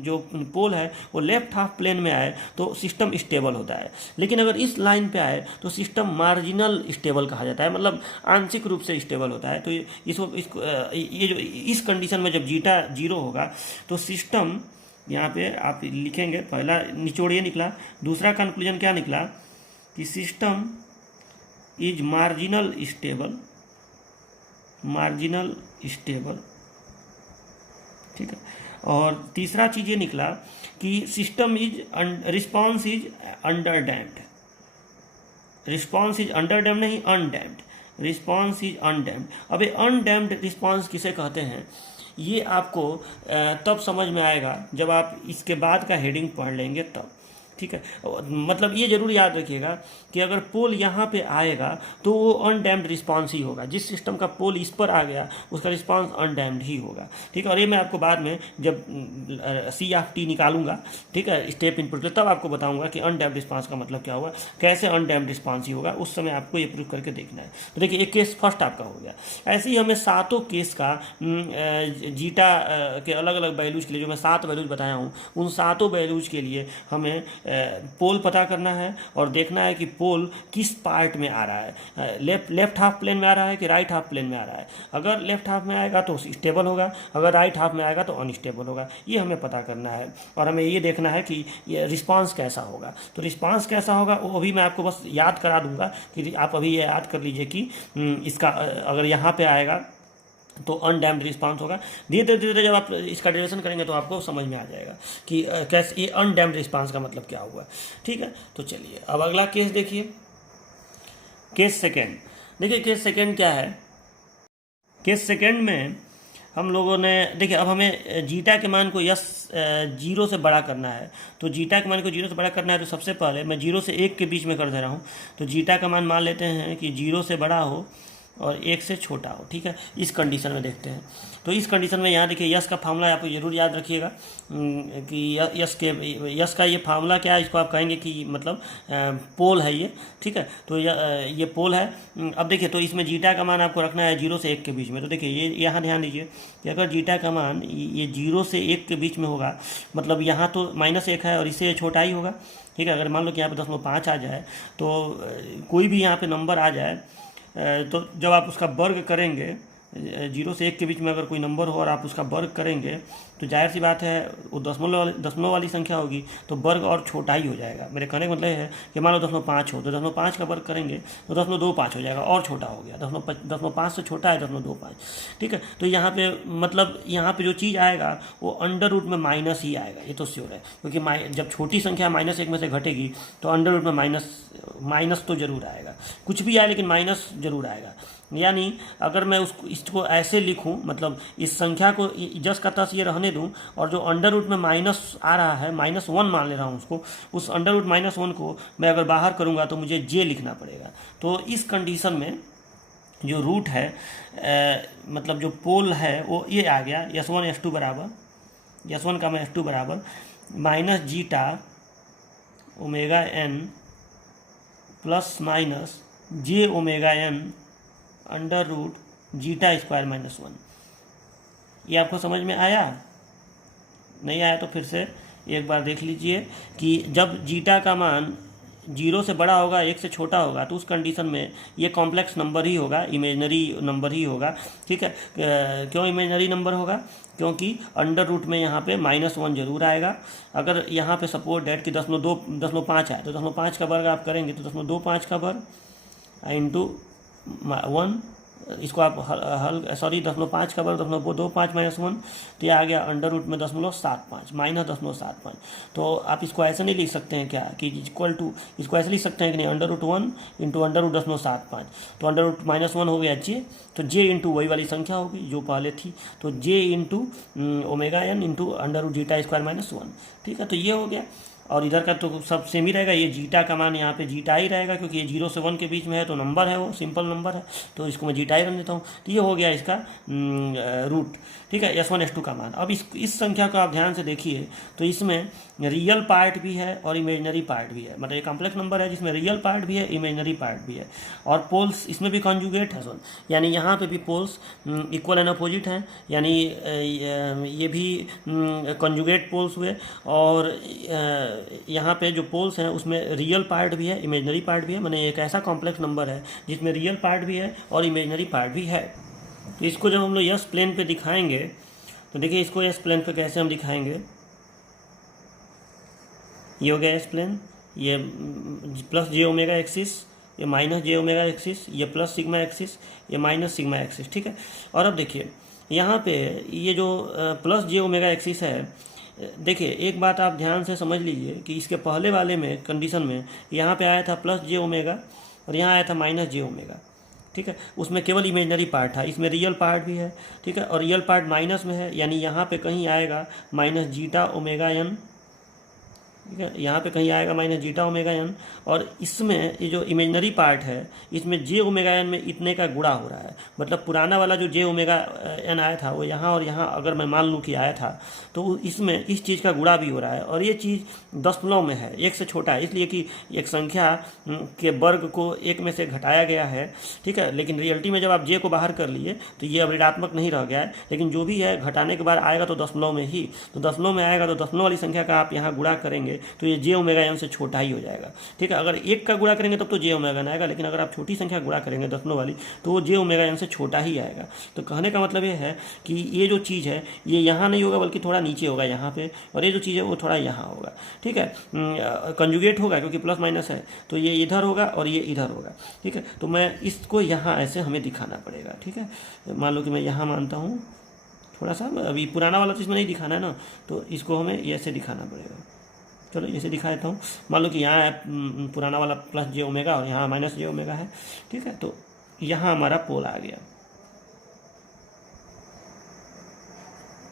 जो पोल है वो लेफ्ट हाफ प्लेन में आए तो सिस्टम स्टेबल होता है, लेकिन अगर इस लाइन पे आए तो सिस्टम मार्जिनल स्टेबल कहा जाता है, मतलब आंशिक रूप से स्टेबल होता है। तो इसको ये जो इस कंडीशन में जब जीटा 0 होगा तो सिस्टम, यहाँ पे आप लिखेंगे, पहला निचोड़ ये निकला, दूसरा कंक्लूजन क्या निकला कि सिस्टम इज मार्जिनल स्टेबल, ठीक है। और तीसरा चीज ये निकला कि system is response is under damped, नहीं अनडैम्प्ड, रिस्पॉन्स इज अनडैम्प्ड। अब ये अनडैम्प्ड रिस्पॉन्स किसे कहते हैं, ये आपको तब समझ में आएगा जब आप इसके बाद का हेडिंग पढ़ लेंगे तब, ठीक है। मतलब ये जरूर याद रखिएगा कि अगर पोल यहाँ पे आएगा तो वो अनडैम्प्ड रिस्पांस ही होगा। जिस सिस्टम का पोल इस पर आ गया उसका रिस्पांस अनडैम्प्ड ही होगा, ठीक है। और ये मैं आपको बाद में जब CT निकालूंगा, ठीक है, स्टेप इनपुट, तब आपको बताऊंगा कि अनडैम्प्ड रिस्पांस का मतलब क्या होगा, कैसे अनडैम्प्ड रिस्पांस ही होगा, उस समय आपको ये प्रूव करके देखना है। तो देखिए एक केस फर्स्ट आपका हो गया। ऐसे ही हमें सातों केस का जीटा के अलग अलग वैल्यूज के लिए, जो मैं 7 वैल्यूज बताया हूँ, उन सातों वैल्यूज के लिए हमें पोल पता करना है और देखना है कि पोल किस पार्ट में आ रहा है, लेफ्ट हाफ प्लेन में आ रहा है कि राइट हाफ प्लेन में आ रहा है। अगर लेफ्ट हाफ में आएगा तो स्टेबल होगा, अगर राइट हाफ में आएगा तो अनस्टेबल होगा। ये हमें पता करना है और हमें ये देखना है कि ये रिस्पांस कैसा होगा। तो रिस्पांस कैसा होगा वो अभी मैं आपको बस याद करा दूंगा कि आप अभी ये याद कर लीजिए कि इसका अगर यहाँ पे आएगा तो अनडैम्प्ड रिस्पांस होगा। धीरे धीरे जब आप इसका डेरिवेशन करेंगे तो आपको समझ में आ जाएगा कि कैसे ये अनडैम्प्ड रिस्पांस का मतलब क्या हुआ, ठीक है। तो चलिए अब अगला केस देखिए, केस सेकेंड। देखिए केस सेकेंड क्या है। केस सेकेंड में हम लोगों ने देखिए, अब हमें जीटा के मान को यस 0 से बड़ा करना है। तो जीटा के मान को 0 से बड़ा करना है तो सबसे पहले मैं 0 से 1 के बीच में कर दे रहा हूँ। तो जीटा का मान मान लेते हैं कि 0 से बड़ा हो और 1 से छोटा हो, ठीक है। इस कंडीशन में देखते हैं। तो इस कंडीशन में यहाँ देखिए यस का फार्मूला आपको जरूर याद रखिएगा कि यस का ये फार्मूला क्या है, इसको आप कहेंगे कि मतलब पोल है ये, ठीक है। तो ये पोल है। अब देखिए तो इसमें जीटा का मान आपको रखना है 0 से 1 के बीच में। तो देखिए ये यहाँ ध्यान दीजिए कि अगर जीटा का मान ये 0 से 1 के बीच में होगा, मतलब यहाँ तो -1 है और इससे छोटा ही होगा, ठीक है। अगर मान लो कि यहाँ पे 0.5 आ जाए तो कोई भी यहाँ पे नंबर आ जाए तो जब आप उसका वर्ग करेंगे, 0 से 1 के बीच में अगर कोई नंबर हो और आप उसका वर्ग करेंगे तो जाहिर सी बात है वो दशमलव वाली संख्या होगी तो वर्ग और छोटा ही हो जाएगा। मेरे कहने का मतलब है कि मान लो 0.5 हो तो 0.5 का वर्ग करेंगे तो 0.25 हो जाएगा और छोटा हो गया, 0.5 से छोटा है 0.25, ठीक है। तो यहाँ पे मतलब यहाँ पे जो चीज़ आएगा वो अंडर रूट में माइनस ही आएगा, ये तो श्योर है, क्योंकि जब छोटी संख्या -1 में से घटेगी तो अंडर रूट में माइनस तो जरूर आएगा, कुछ भी आए लेकिन माइनस जरूर आएगा। यानी अगर मैं इसको ऐसे लिखूं, मतलब इस संख्या को जस का तस ये रहने दूं और जो अंडर रूट में माइनस आ रहा है -1 मान ले रहा हूं उसको, उस अंडर रूट -1 को मैं अगर बाहर करूंगा तो मुझे जे लिखना पड़ेगा। तो इस कंडीशन में जो रूट है मतलब जो पोल है वो ये आ गया S1 S2 बराबर, S1 का मैं S2 बराबर minus zeta omega N plus minus J omega N under root zeta square -1। ये आपको समझ में आया? नहीं आया तो फिर से एक बार देख लीजिए कि जब जीटा का मान 0 से बड़ा होगा 1 से छोटा होगा तो उस कंडीशन में ये कॉम्प्लेक्स नंबर ही होगा, इमेजनरी नंबर ही होगा, ठीक है। क्यों इमेजनरी नंबर होगा? क्योंकि अंडर रूट में यहाँ पे -1 जरूर आएगा। अगर यहाँ पे सपोज डेट कि 0.5 आए तो 0.5 का वर्ग आप करेंगे तो 0.25 का वर्ग इंटू 1, इसको आप 0.5 का वर्ग 0.25 -1, तो ये आ गया अंडर रूट में 0.75 -0.75। तो आप इसको ऐसे नहीं लिख सकते हैं क्या कि इक्वल टू, इसको ऐसे लिख सकते हैं कि नहीं, under root 1 into under root 0.75, तो अंडर रूट -1 हो गया जे, तो जे इंटू वही वाली संख्या होगी जो पहले थी, तो J into omega N into under root zeta square -1, ठीक है। तो ये हो गया और इधर का तो सब सेम ही रहेगा, ये जीटा का मान यहाँ पे जीटा ही रहेगा क्योंकि ये 0 से 1 के बीच में है तो नंबर है, वो सिंपल नंबर है, तो इसको मैं जीटा ही रख देता हूँ। तो ये हो गया इसका रूट, ठीक है, S1 S2 का मान। अब इस संख्या को आप ध्यान से देखिए तो इसमें रियल पार्ट भी है और इमेजनरी पार्ट भी है, मतलब ये कॉम्प्लेक्स नंबर है जिसमें रियल पार्ट भी है, इमेजनरी पार्ट भी है, और पोल्स इसमें भी कॉन्जुगेट है, यानी यहाँ पे भी पोल्स इक्वल एंड अपोजिट हैं, यानी ये भी कॉन्जुगेट पोल्स हुए, और यहाँ पे जो पोल्स हैं उसमें रियल पार्ट भी है, इमेजनरी पार्ट भी है, माने एक ऐसा कॉम्प्लेक्स नंबर है जिसमें रियल पार्ट भी है और इमेजनरी पार्ट भी है। तो इसको जब हम लोग यस प्लेन पे दिखाएंगे तो देखिए इसको यस प्लेन पे कैसे हम दिखाएंगे। ये हो गया एस प्लेन, ये प्लस जे ओमेगा एक्सिस, ये माइनस जे ओमेगा एक्सिस, ये प्लस सिग्मा एक्सिस, ये माइनस सिग्मा एक्सिस, ठीक है। और अब देखिए यहाँ पे ये जो प्लस जे ओमेगा एक्सिस है, देखिए एक बात आप ध्यान से समझ लीजिए कि इसके पहले वाले में कंडीशन में यहाँ पे आया था प्लस जे ओमेगा और यहाँ आया था माइनस जे ओमेगा, ठीक है, उसमें केवल इमेजनरी पार्ट था, इसमें रियल पार्ट भी है। ठीक है, और रियल पार्ट माइनस में है, यानी यहाँ पे कहीं आएगा माइनस जीटा ओमेगा एन। ठीक है, यहाँ पे कहीं आएगा माइनस जीटा ओमेगा एन, और इसमें ये जो इमेजनरी पार्ट है इसमें जे ओमेगा एन में इतने का गुणा हो रहा है। मतलब पुराना वाला जो जे ओमेगा एन आया था वो यहाँ और यहाँ अगर मैं मान लूँ कि आया था, तो इसमें इस चीज़ का गुणा भी हो रहा है, और ये चीज़ दशमलव में है, एक से छोटा है, इसलिए कि एक संख्या के वर्ग को एक में से घटाया गया है। ठीक है, लेकिन रियलिटी में जब आप जे को बाहर कर लिए तो ये अब ऋणात्मक नहीं रह गया है, लेकिन जो भी है घटाने के बाद आएगा तो दशमलव में ही, तो दशमलव में आएगा तो दशमलव वाली संख्या का आप यहाँ गुणा करेंगे तो ये जे ओमेगा एन से छोटा ही हो जाएगा। ठीक है, अगर एक का गुणा करेंगे तब तो जे ओमेगा एन आएगा, लेकिन अगर आप छोटी संख्या गुणा करेंगे दशमलव वाली तो वो जे ओमेगा एन से छोटा ही आएगा। तो कहने का मतलब ये है कि ये जो चीज़ है ये यहाँ नहीं होगा बल्कि थोड़ा नीचे होगा यहाँ पे, और ये जो चीज़ है वो थोड़ा यहाँ होगा। ठीक है, कंजुगेट होगा क्योंकि प्लस माइनस है, तो ये इधर होगा और ये इधर होगा। ठीक है, तो मैं इसको यहाँ ऐसे हमें दिखाना पड़ेगा। ठीक है, मान लो कि मैं यहाँ मानता हूँ थोड़ा सा, अभी पुराना वाला तो इसमें नहीं दिखाना है ना, तो इसको हमें ऐसे दिखाना पड़ेगा। चलो ऐसे दिखा देता हूँ। मान लो कि यहाँ है पुराना वाला प्लस जे ओमेगा और यहाँ माइनस जे ओमेगा है। ठीक है, तो यहाँ हमारा पोल आ गया,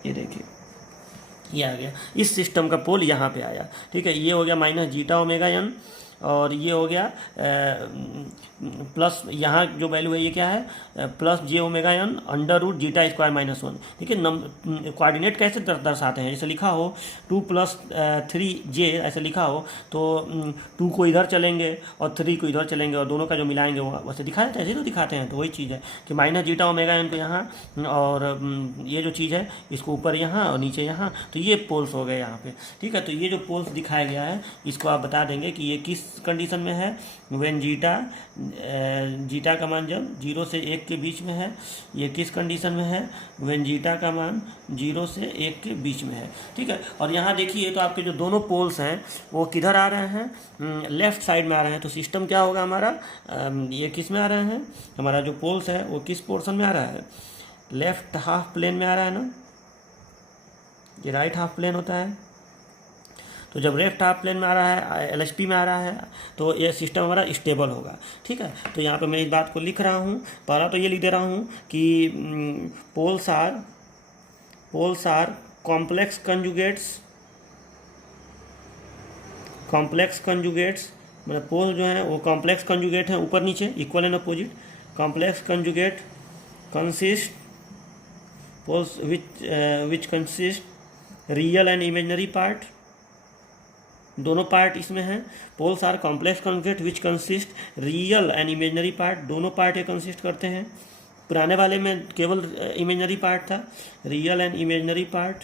ये देखिए ये आ गया, इस सिस्टम का पोल यहाँ पे आया। ठीक है, ये हो गया माइनस जीटा ओमेगा एन, और ये हो गया प्लस यहाँ जो वैल्यू है ये क्या है plus J omega N under root zeta square minus 1। ठीक है, कोऑर्डिनेट कैसे दर्शाते हैं, जैसे लिखा हो 2 + 3j ऐसे लिखा हो तो 2 को इधर चलेंगे और 3 को इधर चलेंगे और दोनों का जो मिलाएंगे वो वैसे दिखा देते हैं, ऐसे तो दिखाते हैं। तो वही चीज़ है कि माइनस जीटा ओमेगा एन को यहाँ, और ये जो चीज़ है इसको ऊपर यहाँ और नीचे यहाँ, तो ये पोल्स हो गए यहाँ पे। ठीक है, तो ये जो पोल्स दिखाया गया है इसको आप बता देंगे कि ये किस कंडीशन में है, व्हेन जीटा का मान जब 0 से 1 के बीच में है। ये किस कंडीशन में है, व्हेन जीटा का मान 0 से 1 के बीच में है। ठीक है, और यहाँ देखिए तो आपके जो दोनों पोल्स हैं वो किधर आ रहे हैं, लेफ्ट साइड में आ रहे हैं। तो सिस्टम क्या होगा हमारा, ये किस में आ रहे हैं, हमारा जो पोल्स है वो किस पोर्शन में आ रहा है, लेफ्ट हाफ प्लेन में आ रहा है ना, ये राइट हाफ प्लेन होता है। तो जब लेफ्ट हाफ प्लेन में आ रहा है, एलएचपी में आ रहा है, तो ये सिस्टम हमारा स्टेबल होगा। ठीक है, तो यहाँ पे मैं इस बात को लिख रहा हूँ, पहला तो ये लिख दे रहा हूँ कि पोल्स आर कॉम्प्लेक्स कंजुगेट्स, मतलब पोल जो है वो कॉम्प्लेक्स कंजुगेट हैं, ऊपर नीचे equal and opposite. Complex conjugate consist poles which consist real and imaginary part, दोनों पार्ट इसमें हैं। Poles are complex conjugate which consist real and imaginary part, दोनों पार्ट ये कंसिस्ट करते हैं। पुराने वाले में केवल इमेजिनरी पार्ट था, रियल एंड इमेजिनरी पार्ट।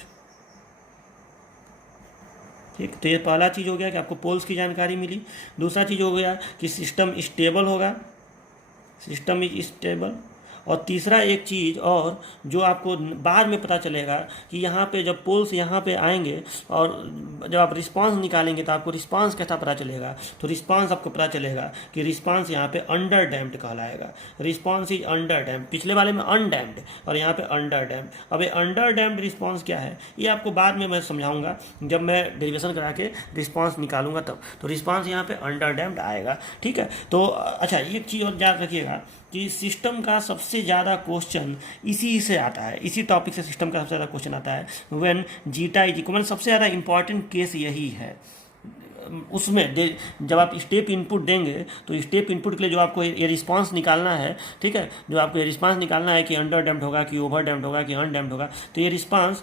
ठीक, तो ये पहला चीज़ हो गया कि आपको पोल्स की जानकारी मिली। दूसरा चीज़ हो गया कि सिस्टम स्टेबल होगा, सिस्टम इज स्टेबल। और तीसरा एक चीज़ और जो आपको बाद में पता चलेगा कि यहाँ पे जब पोल्स यहाँ पे आएंगे और जब आप रिस्पांस निकालेंगे तो आपको रिस्पांस कैसा पता चलेगा, तो रिस्पांस आपको पता चलेगा कि रिस्पांस यहाँ पे अंडर डैम्प्ड कहलाएगा। रिस्पांस इज अंडर डैम्प्ड, पिछले वाले में अनडैम्प्ड और यहाँ पे अंडर डैम्प्ड। अब ये अंडर डैम्प्ड रिस्पांस क्या है ये आपको बाद में मैं समझाऊंगा, जब मैं डेरिवेशन करा के रिस्पांस निकालूंगा तब। तो रिस्पांस यहाँ पे अंडर डैम्प्ड आएगा। ठीक है, तो अच्छा एक चीज़ और याद रखिएगा कि सिस्टम का सबसे ज़्यादा क्वेश्चन इसी से आता है, इसी टॉपिक से सिस्टम का सबसे ज़्यादा क्वेश्चन आता है। व्हेन जीटा इज इक्वल, सबसे ज़्यादा इंपॉर्टेंट केस यही है। उसमें जब आप स्टेप इनपुट देंगे तो स्टेप इनपुट के लिए जो आपको ये रिस्पांस निकालना है, ठीक है, जो आपको ये रिस्पांस निकालना है कि अंडर डैम्प्ड होगा कि ओवर डैम्प्ड होगा कि अनडैम्प्ड होगा, तो ये रिस्पांस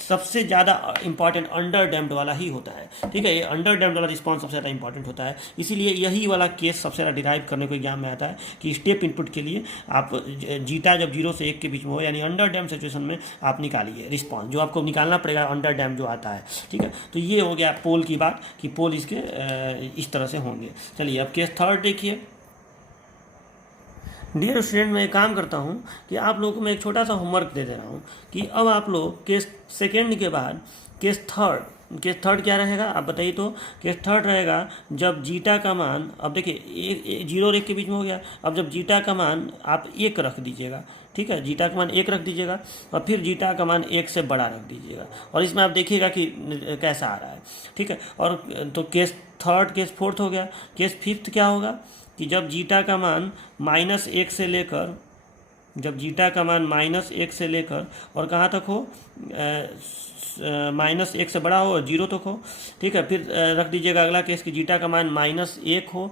सबसे ज़्यादा इंपॉर्टेंट अंडर डैम्प्ड वाला ही होता है। ठीक है, ये अंडर डैम्प्ड वाला रिस्पांस सबसे ज़्यादा इंपॉर्टेंट होता है, इसीलिए यही वाला केस सबसे ज़्यादा डिराइव करने को एग्जाम में आता है कि स्टेप इनपुट के लिए आप जीटा जब 0 से 1 के बीच में हो यानी अंडर डैम्प्ड सिचुएशन में आप निकालिए रिस्पांस, जो आपको निकालना पड़ेगा अंडर डैम्प्ड जो आता है। ठीक है, तो ये हो गया पोल की बात कि पोल इसके इस तरह से होंगे। चलिए अब केस थर्ड देखिए। डियर स्टूडेंट, मैं एक काम करता हूँ कि आप लोगों को मैं एक छोटा सा होमवर्क दे रहा हूँ कि अब आप लोग केस सेकेंड के बाद केस थर्ड क्या रहेगा आप बताइए। तो केस थर्ड रहेगा जब जीटा का मान, अब देखिए 0 और 1 के बीच में हो गया, अब जब जीटा का मान आप 1 रख दीजिएगा। ठीक है, जीटा का मान 1 रख दीजिएगा और फिर जीटा का मान 1 से बड़ा रख दीजिएगा और इसमें आप देखिएगा कि कैसा आ रहा है। ठीक है, और तो केस थर्ड केस फोर्थ हो गया। केस फिफ्थ क्या होगा, कि जब जीटा का मान -1 से लेकर, जब जीटा का मान -1 से लेकर और कहाँ तक हो, -1 से बड़ा हो और 0 तक हो, ठीक है। फिर रख दीजिएगा अगला केस कि जीटा का मान -1 हो,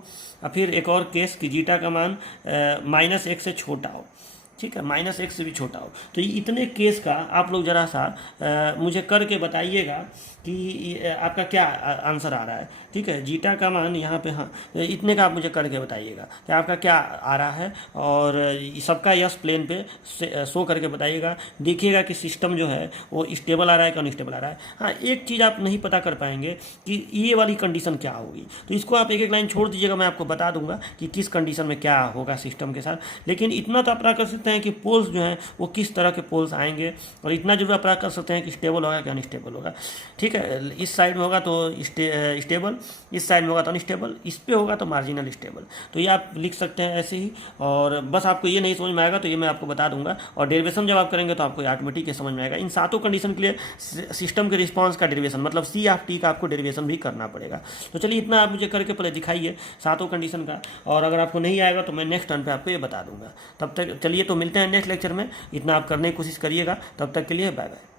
और फिर एक और केस कि जीटा का मान -1 से छोटा हो, ठीक है, -1 से भी छोटा हो। तो ये इतने केस का आप लोग जरा सा मुझे करके बताइएगा कि आपका क्या आंसर आ रहा है, ठीक है। जीटा का मान यहाँ पे, हाँ, इतने का आप मुझे करके बताइएगा कि आपका क्या आ रहा है, और सबका यस प्लेन पे शो करके बताइएगा। देखिएगा कि सिस्टम जो है वो स्टेबल आ रहा है कि अनस्टेबल आ रहा है। हाँ, एक चीज़ आप नहीं पता कर पाएंगे कि ये वाली कंडीशन क्या होगी, तो इसको आप एक एक लाइन छोड़ दीजिएगा, मैं आपको बता दूंगा कि किस कंडीशन में क्या होगा सिस्टम के साथ। लेकिन इतना तो आप पता कर सकते हैं कि पोल्स जो हैं वो किस तरह के पोल्स आएंगे, और इतना जरूर आप पता कर सकते हैं कि स्टेबल होगा कि अनस्टेबल होगा, ठीक है। इस साइड में होगा तो स्टेबल, इस साइड में होगा तो अनस्टेबल, इस पे होगा तो मार्जिनल स्टेबल। तो ये आप लिख सकते हैं ऐसे ही। और बस आपको ये नहीं समझ में आएगा तो ये मैं आपको बता दूंगा, और डेरिवेशन जब आप करेंगे तो आपको ऑटोमेटिक समझ में आएगा। इन सातों कंडीशन के लिए सिस्टम के रिस्पॉन्स का डेरिवेशन, मतलब सी ऑफ टी का आपको डेरिवेशन भी करना पड़ेगा। तो चलिए इतना आप मुझे करके पहले दिखाइए सातों कंडीशन का, और अगर आपको नहीं आएगा तो मैं नेक्स्ट टर्न पर आपको ये बता दूंगा। तब तक चलिए, तो मिलते हैं नेक्स्ट लेक्चर में। इतना आप करने की कोशिश करिएगा। तब तक के लिए बाय बाय।